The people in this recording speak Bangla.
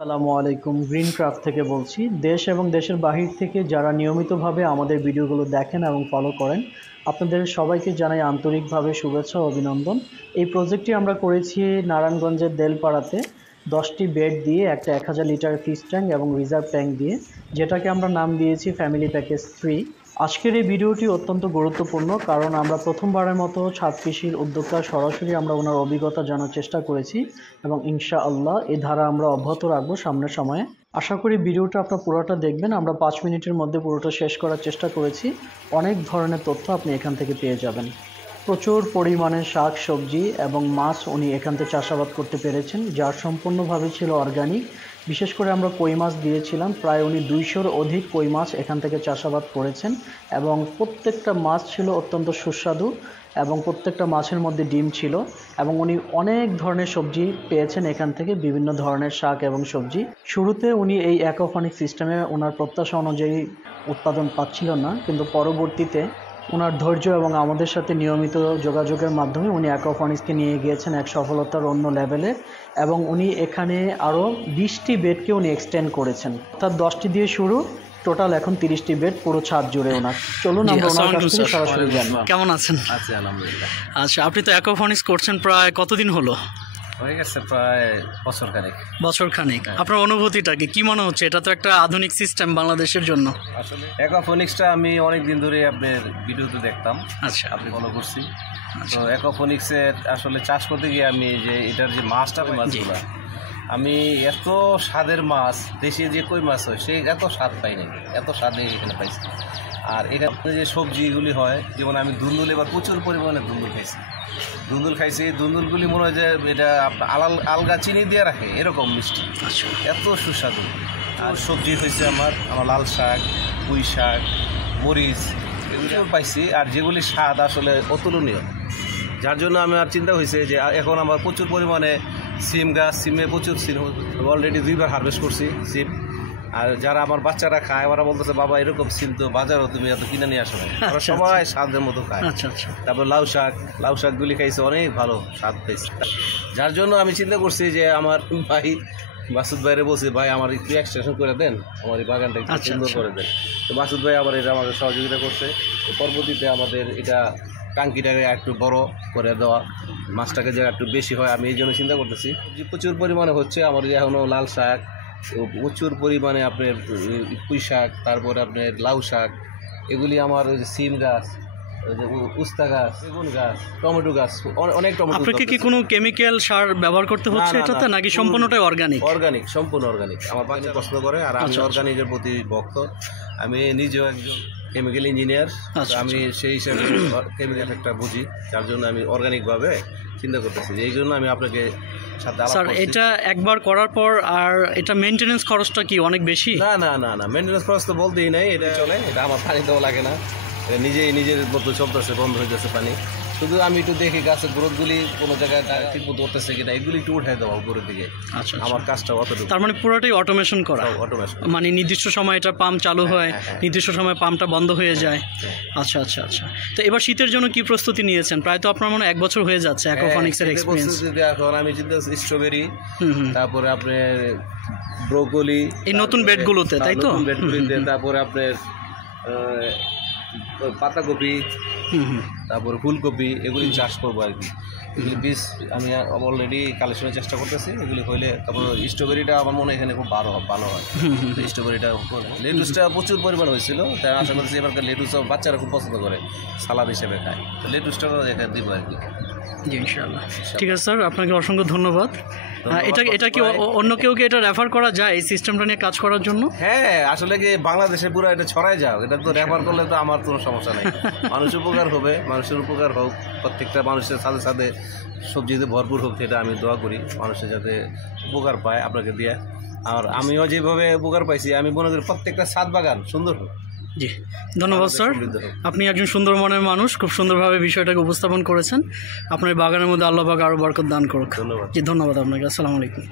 আসসালামু আলাইকুম, গ্রিন ক্রাফট থেকে বলছি। দেশ এবং দেশের বাহির থেকে যারা নিয়মিতভাবে আমাদের ভিডিওগুলো দেখেন এবং ফলো করেন, আপনাদের সবাইকে জানাই আন্তরিকভাবে শুভেচ্ছা ও অভিনন্দন। এই প্রজেক্টটি আমরা করেছি নারায়ণগঞ্জের দেলপাড়াতে 10টি বেড দিয়ে একটা 1000 লিটার ফিশ ট্যাঙ্ক এবং রিজার্ভ ট্যাঙ্ক দিয়ে, যেটাকে আমরা নাম দিয়েছি ফ্যামিলি প্যাকেজ 3। আজকের এই ভিডিওটি অত্যন্ত গুরুত্বপূর্ণ, কারণ আমরা প্রথমবারের মতো ছাদ কৃষির উদ্যোক্তা সরাসরি আমরা ওনার অভিজ্ঞতা জানার চেষ্টা করেছি এবং ইনশাআল্লাহ এই ধারা আমরা অব্যাহত রাখবো সামনের সময়ে। আশা করি ভিডিওটা আপনার পুরোটা দেখবেন। আমরা 5 মিনিটের মধ্যে পুরোটা শেষ করার চেষ্টা করেছি। অনেক ধরনের তথ্য আপনি এখান থেকে পেয়ে যাবেন। প্রচুর পরিমাণে শাক সবজি এবং মাছ উনি এখান থেকে চাষাবাদ করতে পেরেছেন, যা সম্পূর্ণভাবে ছিল অর্গানিক। বিশেষ করে আমরা কই মাছ দিয়েছিলাম, প্রায় উনি 200-র অধিক কই মাছ এখান থেকে চাষাবাদ করেছেন এবং প্রত্যেকটা মাছ ছিল অত্যন্ত সুস্বাদু এবং প্রত্যেকটা মাছের মধ্যে ডিম ছিল এবং উনি অনেক ধরনের সবজি পেয়েছেন এখান থেকে, বিভিন্ন ধরনের শাক এবং সবজি। শুরুতে উনি এই অ্যাকোপনিক সিস্টেমে ওনার প্রত্যাশা অনুযায়ী উৎপাদন পাচ্ছিল না, কিন্তু পরবর্তীতে ওনার ধৈর্য এবং আমাদের সাথে নিয়মিত যোগাযোগের মাধ্যমে উনি অ্যাকোপনিক্সকে নিয়ে গিয়েছেন এক সফলতার অন্য লেভেলে এবং উনি এখানে আরও 20টি বেডকে উনি এক্সটেন্ড করেছেন। অর্থাৎ 10টি দিয়ে শুরু, টোটাল এখন 30টি বেড পুরো ছাদ জুড়ে ওনার। চলুন আমরা ওনার কাছ থেকে সরাসরি জানবো। কেমন আছেন? আছি আলহামদুলিল্লাহ। আচ্ছা, আপনি তো অ্যাকোপনিক্স করছেন প্রায় কতদিন হলো? হয়ে গেছে প্রায় বছর খানেক। আপনার অনুভূতিটা কি মনে হচ্ছে? এটা তো একটা আধুনিক সিস্টেম বাংলাদেশের জন্য। আসলে অ্যাকোপনিক্সটা আমি অনেক দিন ধরে আপনার ভিডিওতে দেখতাম। আচ্ছা, আপনি ফলো করছি। তো অ্যাকোপনিক্সের আসলে চাষ করতে গিয়ে আমি যে এটার যে মাছগুলো আমি এত স্বাদের মাছ, দেশি যে কই মাছ হয় সেই এত স্বাদ পাই নাই, এত স্বাদ এখানে পাইছি। আর এখানে যে সবজিগুলি হয়, যেমন আমি দুন্দুল এবার প্রচুর পরিমাণে দুন্দুল খাইছি। দুন্দুলগুলি মনে হয় যে এটা আলগা চিনি দিয়ে রাখে, এরকম মিষ্টি, এত সুস্বাদু। আর সবজি হয়েছে আমার লাল শাক, পুঁই শাক, মরিচ, এগুলো পাইছি। আর যেগুলি স্বাদ আসলে অতুলনীয়, যার জন্য আমি আর চিন্তা হয়েছে যে এখন আমার প্রচুর পরিমাণে সিমে প্রচুর সিম অলরেডি 2বার হারভেস্ট করছি সিম। আর যারা আমার বাচ্চারা খায়, ওরা বলতেছে বাবা এরকম সিম তো বাজারও তুমি এত কিনে নিয়ে আসো না। সবাই স্বাদের মতো খায়। তারপর লাউ শাকগুলি খাইছে, অনেক ভালো স্বাদ পেয়েছে। যার জন্য আমি চিন্তা করছি যে আমার ভাই মাসুদ ভাইরে বলছি, ভাই আমার একটু এক্সটেনশন করে দেন, আমার এই বাগানটা একটু সুন্দর করে দেন। তো মাসুদ ভাই আবার এটা আমাদের সহযোগিতা করছে। পরবর্তীতে আমাদের এটা টাঙ্কিটাকে একটু বড় করে দেওয়া, মাছটাকে যে একটু বেশি হয়, আমি এই জন্য চিন্তা করতেছি। প্রচুর পরিমাণে হচ্ছে আমার এখনও লাল শাক, প্রচুর পরিমাণে আপনার পুঁই শাক, তারপরে আপনার লাউ শাক, এগুলি আমার ওই যে সিম গাছ, ওই যে উস্তা গাছ, বেগুন গাছ, টমেটো গাছ, অনেক টমেটো। আপনাকে কি কোনো কেমিক্যাল সার ব্যবহার করতে হচ্ছে এটাতে, নাকি সম্পূর্ণটাই অর্গানিক? সম্পূর্ণ অর্গানিক। আমার বাচ্চা পছন্দ করে আর আমি অর্গানিকের প্রতি ভক্ত। আমি নিজেও একজন কেমিক্যাল ইঞ্জিনিয়ার, আমি সেই হিসাবে কেমিক্যাল একটা বুঝি, যার জন্য আমি অর্গানিকভাবে চিন্তা করতেছি। এই জন্য আমি আপনাকে স্যার, এটা একবার করার পর আর এটা মেনটেনেন্স খরচটা কি অনেক বেশি? না, মেনটেনেন্স খরচ তো বলতেই নাই, এটা চলে। এটা আমার পানি দেওয়া লাগে না, এটা নিজের মতো চলতেছে, বন্ধ হয়ে যাচ্ছে পানি। শুধু আমি একটু দেখি গাছের গ্রোথগুলি কোনো জায়গায় ঠিক মতো করতেছে কিনা, এগুলি একটু উঠে দেওয়া উপরের দিকে। আচ্ছা, আমার কাজটা অতটুকু। তার মানে পুরোটাই অটোমেশন করা? মানে নির্দিষ্ট সময় এটা পাম্প চালু হয়, নির্দিষ্ট সময় পাম্পটা বন্ধ হয়ে যায়। আচ্ছা। তো এবার শীতের জন্য কি প্রস্তুতি নিয়েছেন? প্রায় তো আপনার মনে 1 বছর হয়ে যাচ্ছে অ্যাকোপনিক্সের এক্সপেরিয়েন্স। এখন আমি চিন্তা করছি স্ট্রবেরি, তারপরে আপনার ব্রোকলি, এই নতুন বেডগুলোতে, তাই তো? তারপরে আপনার পাতাকপি, তারপরে ফুলকপি, এগুলি চাষ করবো আর কি। এগুলি বীজ আমি অলরেডি কালেকশনের চেষ্টা করতেছি। এগুলি হইলে তারপর স্ট্রবেরিটা আমার মনে হয় এখানে খুব ভালো হয়। স্ট্রবেরিটা করবো। লেটুসটা প্রচুর পরিমাণ হয়েছিল, তাই আশা করছি এবারকার লেটুসও বাচ্চারা খুব পছন্দ করে, সালাদ হিসেবে খায়। তো লেটুসটাও এখানে দিব আর কি। জি, ইনশাআল্লাহ। ঠিক আছে স্যার, আপনাকে অসংখ্য ধন্যবাদ। এটা কি অন্য কেউ কি এটা রেফার করা যায় এই সিস্টেমটা নিয়ে কাজ করার জন্য? হ্যাঁ, আসলে কি বাংলাদেশে পুরো এটা ছড়াই যাও, এটা তো রেফার করলে তো আমার কোনো সমস্যা নেই। মানুষের উপকার হবে, মানুষের উপকার হোক, প্রত্যেকটা মানুষের সাথে সাথে সবজিতে ভরপুর হোক, সেটা আমি দোয়া করি। মানুষের যাতে উপকার পায় আপনাকে দিয়ে। আর আমিও যেভাবে উপকার পাইছি, আমি মনে করি প্রত্যেকটা ছাদ বাগান সুন্দর হোক। জি, ধন্যবাদ স্যার। আপনি একজন সুন্দর মনের মানুষ, খুব সুন্দরভাবে বিষয়টাকে উপস্থাপন করেছেন। আপনার বাগানের মধ্যে আল্লাহ পাক আরও বরকত দান করুক। ধন্যবাদ। জি, ধন্যবাদ আপনাকে। আসসালামু আলাইকুম।